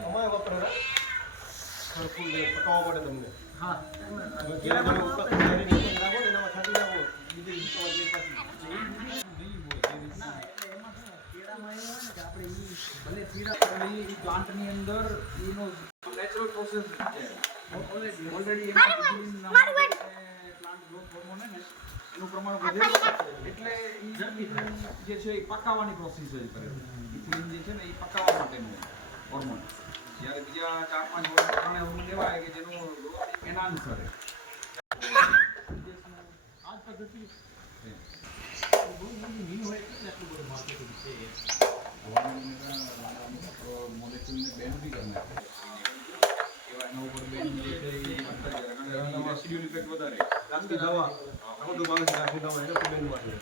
અમારે વપરાય ખરફૂલ ને પકાવવા તમને હા એમાં ભલે ઈ પ્લાન્ટની અંદર એનો નેચરલ પ્રોસેસ છે already already plant growth hormone ને એનું પ્રમાણ વધે. એટલે જે છે એ પકાવવાની પ્રોસેસ જ કરે ઇથિલિન જે છે ને એ પકાવવા માટેનું હોર્મોન જ્યારે બીજા ચાર પાંચ વર્ષ પ્રમાણે હોર્મોન લેવાય કે જેનું એનાન્સ કરે. આ પદ્ધતિ છે. મોલેક્યુલને બેન બી કરનાર એવા એના ઉપર બેન જે છે એ વધતા જાય. કારણ કે રેસિડ્યુઅલ ઇફેક્ટ વધારે દવા આખું દુબાણ નાખી દવા એને બેન માટે